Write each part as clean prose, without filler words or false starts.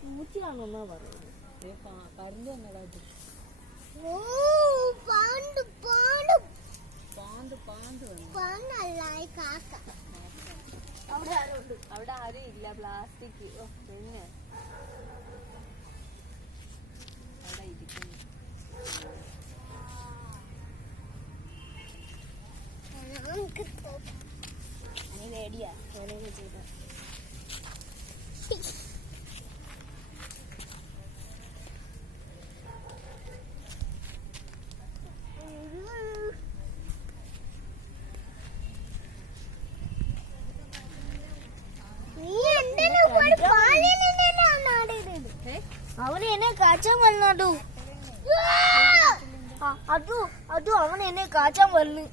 പൂച്ചയാണെന്നാ പറയുന്നത്. കരണ്ട് വന്നടാ. അവിടെ ആരും ഇല്ല. പ്ലാസ്റ്റിക് പിന്നെ അവിടെ ഇരിക്കുന്നു. പേടിയാ അങ്ങനെയൊക്കെ ചെയ്ത. അവന് എന്നെ കാച്ചാൻ വന്നാടു. അതു അവൻ എന്നെ കാച്ചാൻ വന്നു.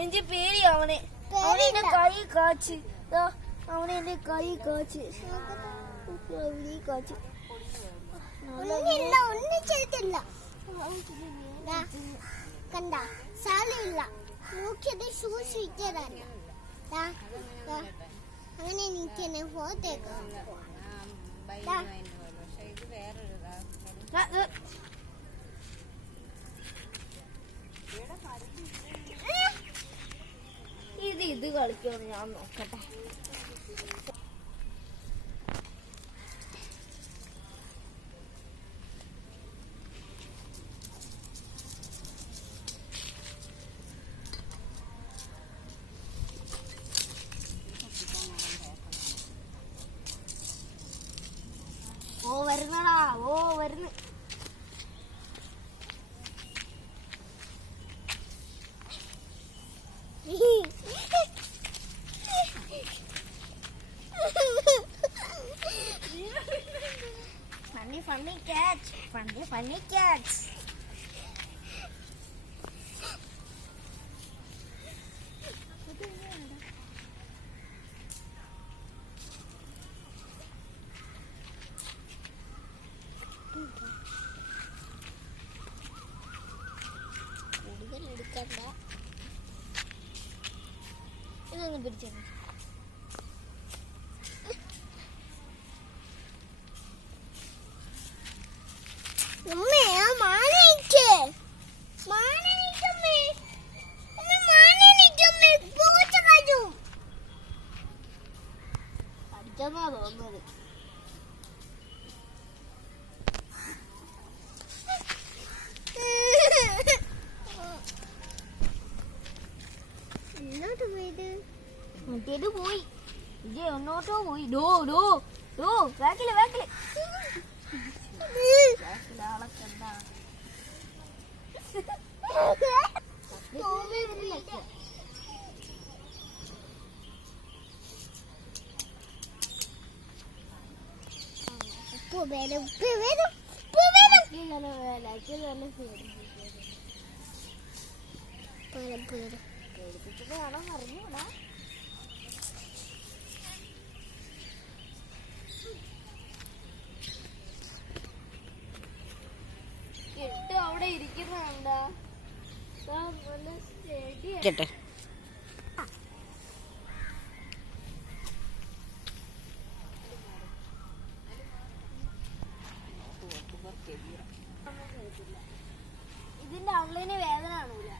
എനിക്ക് പേടി അവനെ. അവനെന്റെ കൈ കാച്ച്. അവനെന്റെ കൈ കാച്ച് കാച്ച്. ഒന്നും ചെയ്തില്ല. കണ്ട സാലയില്ല. നോക്കിയത് സൂക്ഷിച്ചതല്ല. അങ്ങനെ എനിക്ക് എന്നെ ഫോട്ടോയൊക്കെ ഇത് കളിക്കുമെന്ന് ഞാൻ നോക്കട്ടെ. ഓ വരുന്നടാ. ഓ വരുന്നു. Funny catch. Funny catch. ഇതൊന്ന് പിടിച്ചു. തോന്നുന്നത് മറ്റേത് പോയി. ഇത് എന്നോട്ടോ പോയി. ബാക്കില് ആളൊക്കെ എന്താ അറിഞ്ഞൂടാ. ഇട്ട് അവിടെ ഇരിക്കുന്നുണ്ടാ. ഇതിന്റെ അള്ളിന് വേദന കാണൂല.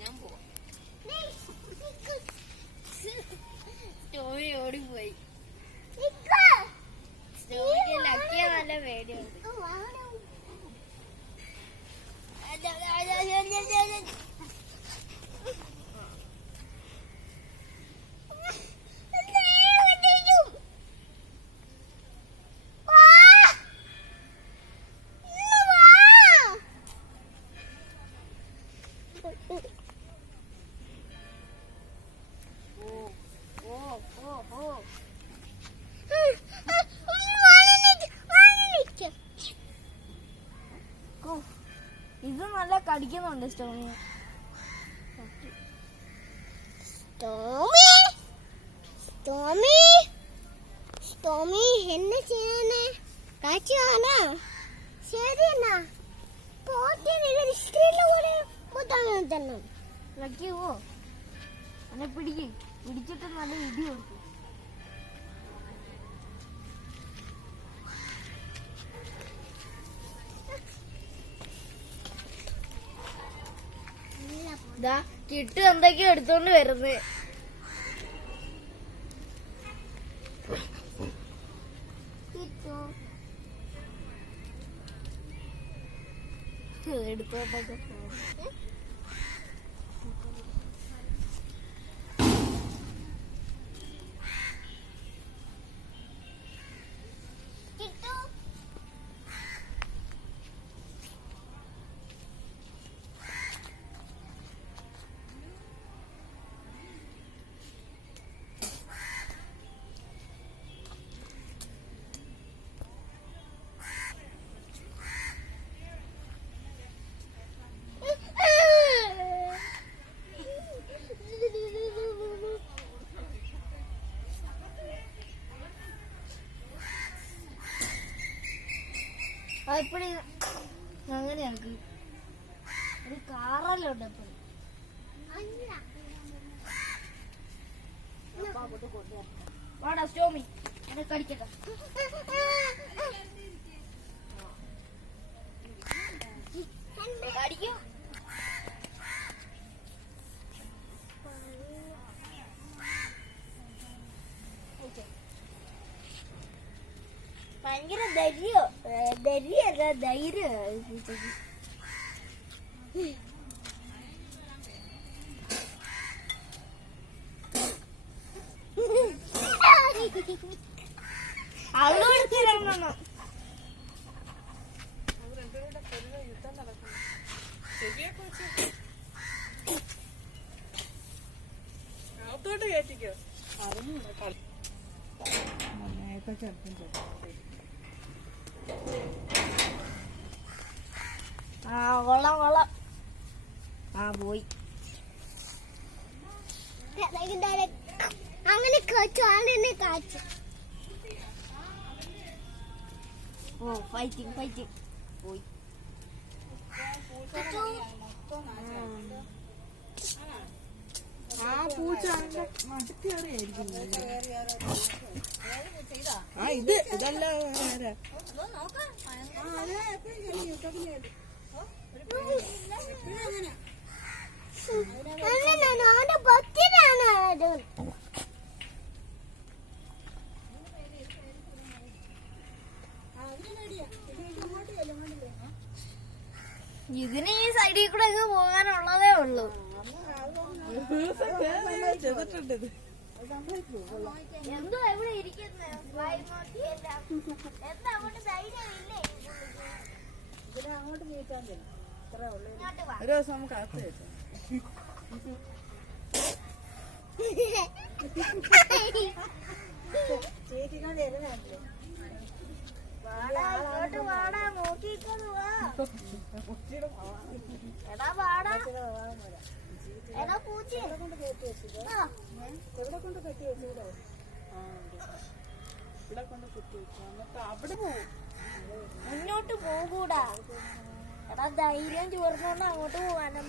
ഞാൻ പോവാം. സ്റ്റോറി ഓടിപ്പോയി. സ്റ്റോറിക്ക് ലക്കിയ നല്ല പേടിയുണ്ട്. ഇത് നല്ല കടിക്കുന്നുണ്ട് സ്റ്റോമി. എന്നെ ചെയ്യാനേ കാച്ചാനാ. ശരി എന്നാ പോട്ടെ. വയ്ക്കുവോ എന്നെ പിടിച്ചിട്ട് നല്ല ഇടി കൊടുക്കും. ഇതാ കിട്ടു എന്തൊക്കെയോ എടുത്തോണ്ട് വരുന്നത്. എടുത്തോട്ടൊക്കെ എപ്പോഴും അങ്ങനെയാക്ക്. ഒരു കാറെല്ലാം ഉണ്ട് എപ്പോഴും. വാടാ സ്റ്റോമി എന്നെ കടിക്കട്ടെ. കടിക്കോ ഭയങ്കര ധൈര്യമല്ല ധൈര്യം. അളവെടുത്തിരങ്ങണം. അകത്തോട്ട് കയറ്റിക്കോ. കൊള്ളാം. പോയി അങ്ങനെ കാച്ചു. ഓ ഫൈറ്റിംഗ് പോയി. ആ പൂച്ച മടുത്തിയായിരിക്കും. ഇതല്ല ഇതിന് ഈ സൈഡിൽ കൂടെ ഒക്കെ പോകാനുള്ളതേ ഉള്ളൂ. എന്തോ എവിടെ ഇരിക്കുന്നേ എന്താ അങ്ങോട്ട് ധൈര്യമില്ലേ? അങ്ങോട്ട് നീട്ടാൻ ഒരു ദിവസം നമുക്ക് അകത്ത് വെച്ചാൽ ചേച്ചിക്കൊണ്ട് എഴുതാറില്ലേ? വാടാ നോക്കിക്കോളൂ. എടാ വാടാ എടാ പൂച്ച കൊണ്ട് കയറ്റി വെച്ചത് എവിടെ കൊണ്ട് കെട്ടി വെച്ചൂടോ? ഇവിടെ കൊണ്ട് കെട്ടി വെച്ചു. എന്നിട്ട് അവിടെ പോകും. മുന്നോട്ട് പോകൂടാ. എടാ ധൈര്യം ചോർന്നോണ്ട് അങ്ങോട്ട് പോകാനും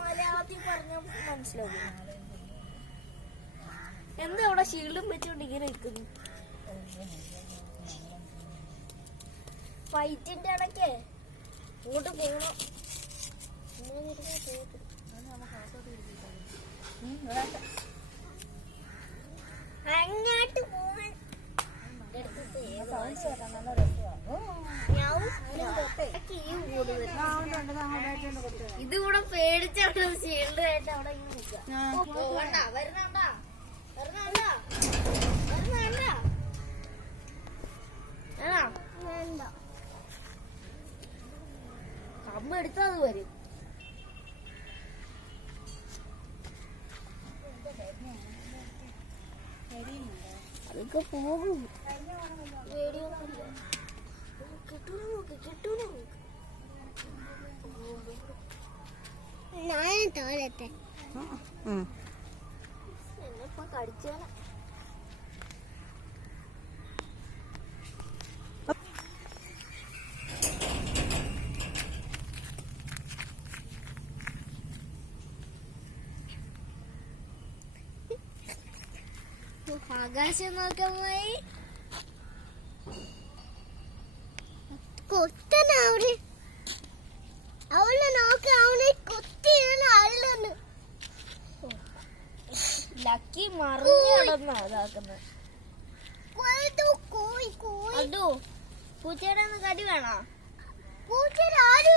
മലയാളത്തിൽ പറഞ്ഞ മനസ്സിലാവും. എന്താ അവിടെ ഷീൽഡും വെച്ചോണ്ട് ഇങ്ങനെ നിൽക്കുന്നു? ഫൈറ്റിന്റെ ഇടയ്ക്ക് ഇങ്ങോട്ട് പോകണം. അങ്ങോട്ട് പോവാൻ ഇതിവിടെ പേടിച്ചാണ് ഷീൽഡ് ആയിട്ട് അവിടെ ഇങ്ങനെ നിൽക്കുക. വരുന്നുണ്ടാ കമ്പ് എടുത്താൽ അത് വരും. അതൊക്കെ പോകും. ഞാൻ തോരട്ടെ എന്നിപ്പോ കടിച്ചാല ആകാശം നോക്കാൻ പോയി. കൊത്തനവിടെ അവളെ നോക്ക്, അവനെ കൊത്തിയാണ് അള്ളന്ന്. ലക്കി മറിഞ്ഞു കിടന്ന ഇതാക്കുന്നത്. കോയി കോയി അതോ പൂച്ചയുടെ ഒന്ന് കടി വേണോ? പൂച്ചയുടെ ആരും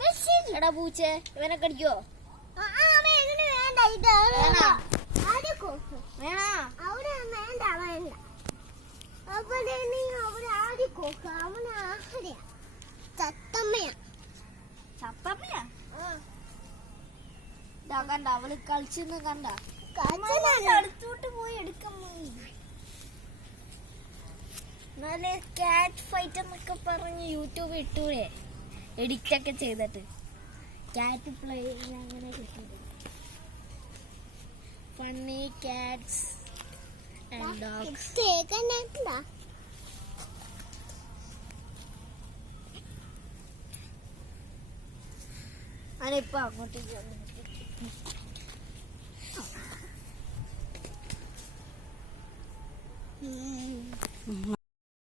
മെസ്സിക്ക് എടാ പൂച്ചേ ഇവനെ കടിക്കോ? എങ്ങനെ വേണ്ട, ഇത് വേണോ? ആദ്യം കൊക്കും വേണോ? അവിടെ വേണ്ട വേണ്ട. അപ്പൊ അവിടെ ആദ്യം കൊക്കും, അവന് ആഹാരയാ ചത്തമ്മയാ. ചത്തമ്മയാ? ഇതാ കണ്ട അവള് കളിച്ചൊന്നും കണ്ട. അടുത്തോട്ട് പോയി എടുക്കാൻ പോയി. എന്നാല് കാറ്റ് ഫൈറ്റ് എന്നൊക്കെ പറഞ്ഞ് യൂട്യൂബ് ഇട്ടൂടെ, എഡിറ്റ് ഒക്കെ ചെയ്തിട്ട് കാറ്റ് പ്ലേ അങ്ങനെ കിട്ടുന്നത്. Funny cats and dogs. കേൾക്കണ്ടാ ഞാനിപ്പോ അങ്ങോട്ടേക്ക് വന്നു.